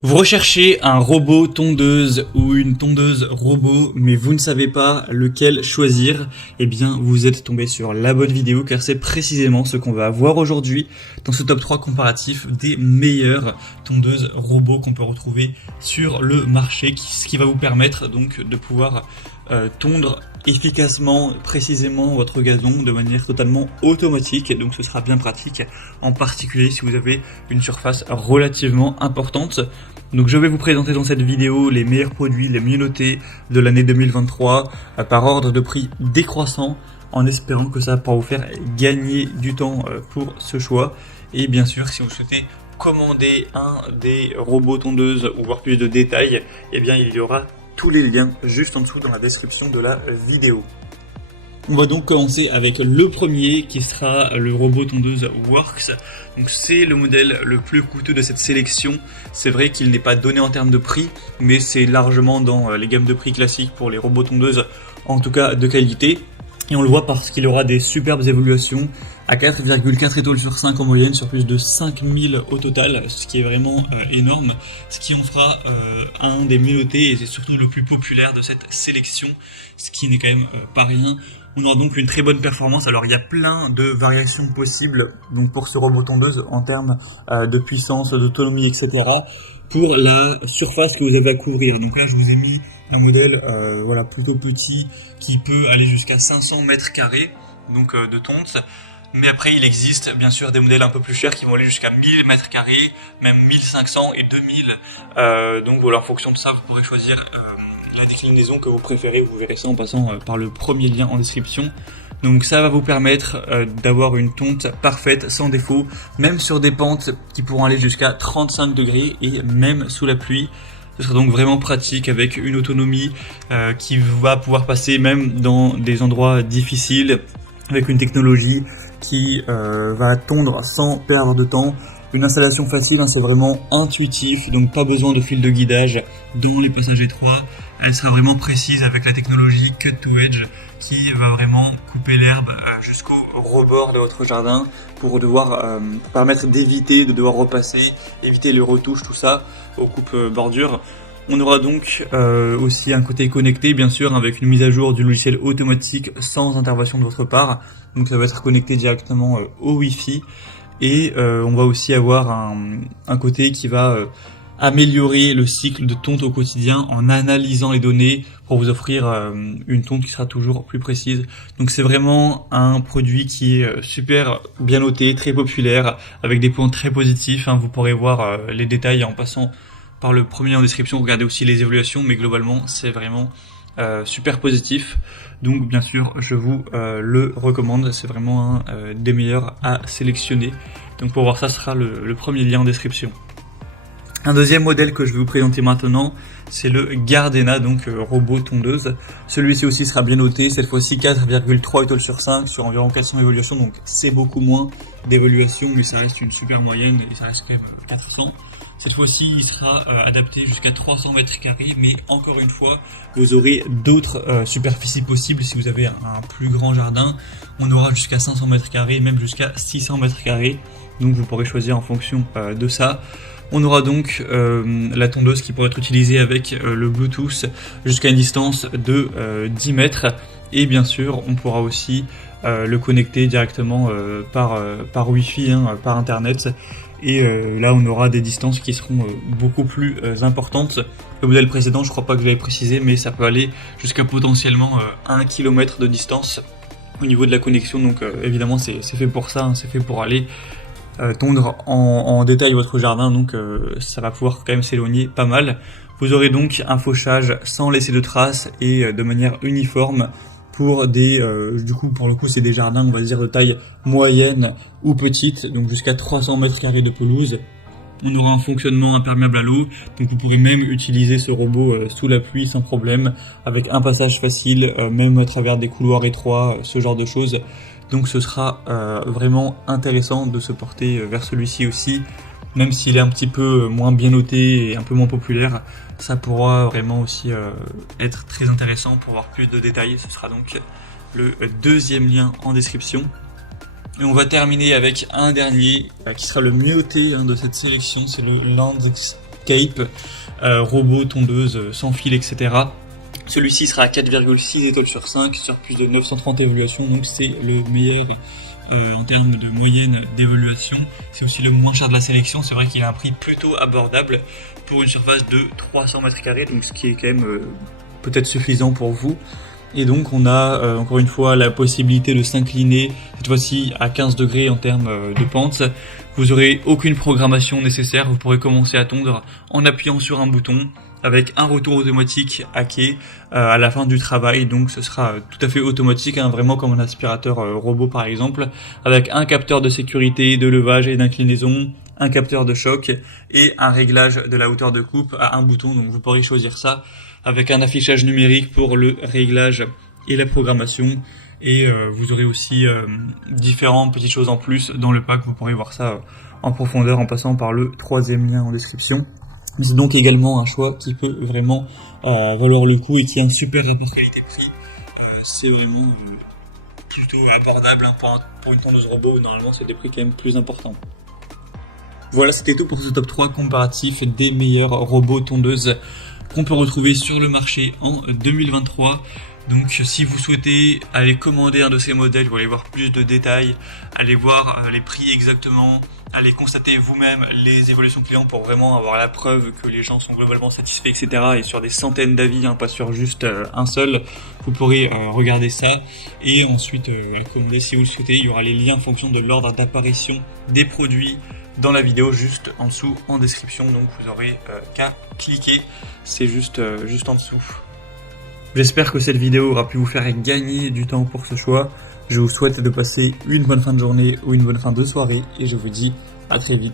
Vous recherchez un robot tondeuse ou une tondeuse robot, mais vous ne savez pas lequel choisir, eh bien vous êtes tombé sur la bonne vidéo car c'est précisément ce qu'on va voir aujourd'hui dans ce top 3 comparatif des meilleures tondeuses robots qu'on peut retrouver sur le marché, ce qui va vous permettre donc de pouvoir tondre efficacement, précisément votre gazon de manière totalement automatique, donc ce sera bien pratique, en particulier si vous avez une surface relativement importante. Donc je vais vous présenter dans cette vidéo les meilleurs produits, les mieux notés de l'année 2023 par ordre de prix décroissant, en espérant que ça va pouvoir vous faire gagner du temps pour ce choix. Et bien sûr, si vous souhaitez commander un des robots tondeuses ou voir plus de détails, eh bien il y aura tous les liens juste en dessous dans la description de la vidéo. On va donc commencer avec le premier qui sera le robot tondeuse Worx. Donc c'est le modèle le plus coûteux de cette sélection. C'est vrai qu'il n'est pas donné en termes de prix, mais c'est largement dans les gammes de prix classiques pour les robots tondeuses, en tout cas de qualité. Et on le voit parce qu'il aura des superbes évolutions à 4,4 étoiles sur 5 en moyenne sur plus de 5000 au total, ce qui est vraiment énorme, ce qui en fera un des mieux notés et c'est surtout le plus populaire de cette sélection, ce qui n'est quand même pas rien. On aura donc une très bonne performance. Alors il y a plein de variations possibles donc pour ce robot tondeuse en termes de puissance, d'autonomie, etc. pour la surface que vous avez à couvrir. Donc là je vous ai mis un modèle voilà, plutôt petit qui peut aller jusqu'à 500 mètres carrés donc de tonte. Mais après il existe bien sûr des modèles un peu plus chers qui vont aller jusqu'à 1000 mètres carrés, même 1500 et 2000. Donc voilà, en fonction de ça vous pourrez choisir la déclinaison que vous préférez. Vous verrez ça en passant par le premier lien en description. Donc ça va vous permettre d'avoir une tonte parfaite, sans défaut, même sur des pentes qui pourront aller jusqu'à 35 degrés et même sous la pluie. Ce sera donc vraiment pratique avec une autonomie qui va pouvoir passer même dans des endroits difficiles, avec une technologie qui va tondre sans perdre de temps. Une installation facile, hein, c'est vraiment intuitif, donc pas besoin de fil de guidage dans les passages étroits. Elle sera vraiment précise avec la technologie Cut to Edge qui va vraiment couper l'herbe jusqu'au rebord de votre jardin pour permettre d'éviter de devoir repasser, éviter les retouches, tout ça, aux coupes bordures. On aura donc aussi un côté connecté, bien sûr, avec une mise à jour du logiciel automatique sans intervention de votre part. Donc ça va être connecté directement au Wi-Fi. Et on va aussi avoir un côté qui va améliorer le cycle de tonte au quotidien en analysant les données pour vous offrir une tonte qui sera toujours plus précise. Donc c'est vraiment un produit qui est super bien noté, très populaire, avec des points très positifs, hein. Vous pourrez voir les détails en passant par le premier en description, regardez aussi les évaluations, mais globalement c'est vraiment super positif. Donc bien sûr je vous le recommande, c'est vraiment un des meilleurs à sélectionner. Donc pour voir ça, ce sera le premier lien en description. Un deuxième modèle que je vais vous présenter maintenant, c'est le Gardena, donc robot tondeuse. Celui-ci aussi sera bien noté, cette fois-ci 4,3 étoiles sur 5 sur environ 400 évaluations, donc c'est beaucoup moins d'évaluations, mais ça reste une super moyenne et ça reste quand même 400. Cette fois-ci, il sera adapté jusqu'à 300 mètres carrés, mais encore une fois, vous aurez d'autres superficies possibles si vous avez un plus grand jardin. On aura jusqu'à 500 mètres carrés, même jusqu'à 600 mètres carrés. Donc vous pourrez choisir en fonction de ça. On aura donc la tondeuse qui pourra être utilisée avec le Bluetooth jusqu'à une distance de 10 mètres. Et bien sûr, on pourra aussi le connecter directement par Wi-Fi, hein, par Internet. Et là on aura des distances qui seront beaucoup plus importantes. Le modèle précédent, je crois pas que je l'avais précisé, mais ça peut aller jusqu'à potentiellement 1 km de distance au niveau de la connexion. Donc évidemment c'est fait pour ça, hein, c'est fait pour aller tondre en détail votre jardin, donc ça va pouvoir quand même s'éloigner pas mal. Vous aurez donc un fauchage sans laisser de traces et de manière uniforme pour pour le coup c'est des jardins, on va dire, de taille moyenne ou petite, donc jusqu'à 300 mètres carrés de pelouse. On aura un fonctionnement imperméable à l'eau, donc vous pourrez même utiliser ce robot sous la pluie sans problème, avec un passage facile, même à travers des couloirs étroits, ce genre de choses. Donc ce sera vraiment intéressant de se porter vers celui-ci aussi, même s'il est un petit peu moins bien noté et un peu moins populaire. Ça pourra vraiment aussi être très intéressant pour voir plus de détails. Ce sera donc le deuxième lien en description. Et on va terminer avec un dernier qui sera le mieux noté de cette sélection, c'est le Landx Escape, robot tondeuse sans fil, etc. Celui-ci sera à 4,6 étoiles sur 5 sur plus de 930 évaluations, donc c'est le meilleur en termes de moyenne d'évaluation. C'est aussi le moins cher de la sélection. C'est vrai qu'il a un prix plutôt abordable pour une surface de 300 m², donc ce qui est quand même peut-être suffisant pour vous. Et donc on a encore une fois la possibilité de s'incliner, cette fois-ci à 15 degrés en termes de pente. Vous aurez aucune programmation nécessaire, vous pourrez commencer à tondre en appuyant sur un bouton avec un retour automatique à quai à la fin du travail. Donc ce sera tout à fait automatique, vraiment comme un aspirateur robot par exemple, avec un capteur de sécurité, de levage et d'inclinaison, un capteur de choc et un réglage de la hauteur de coupe à un bouton. Donc vous pourrez choisir ça avec un affichage numérique pour le réglage et la programmation. Et vous aurez aussi différentes petites choses en plus dans le pack. Vous pourrez voir ça en profondeur en passant par le 3e lien en description. C'est donc également un choix qui peut vraiment valoir le coup et qui a un super rapport qualité-prix. C'est vraiment plutôt abordable pour une tondeuse robot où normalement c'est des prix quand même plus importants. Voilà, c'était tout pour ce top 3 comparatif des meilleurs robots tondeuses qu'on peut retrouver sur le marché en 2023. Donc si vous souhaitez aller commander un de ces modèles, vous allez voir plus de détails, allez voir les prix exactement, allez constater vous-même les évolutions clients pour vraiment avoir la preuve que les gens sont globalement satisfaits, etc. Et sur des centaines d'avis, pas sur juste un seul, vous pourrez regarder ça et ensuite commander si vous le souhaitez. Il y aura les liens en fonction de l'ordre d'apparition des produits dans la vidéo juste en dessous en description, donc vous aurez qu'à cliquer, c'est juste en dessous. J'espère que cette vidéo aura pu vous faire gagner du temps pour ce choix. Je vous souhaite de passer une bonne fin de journée ou une bonne fin de soirée et je vous dis à très vite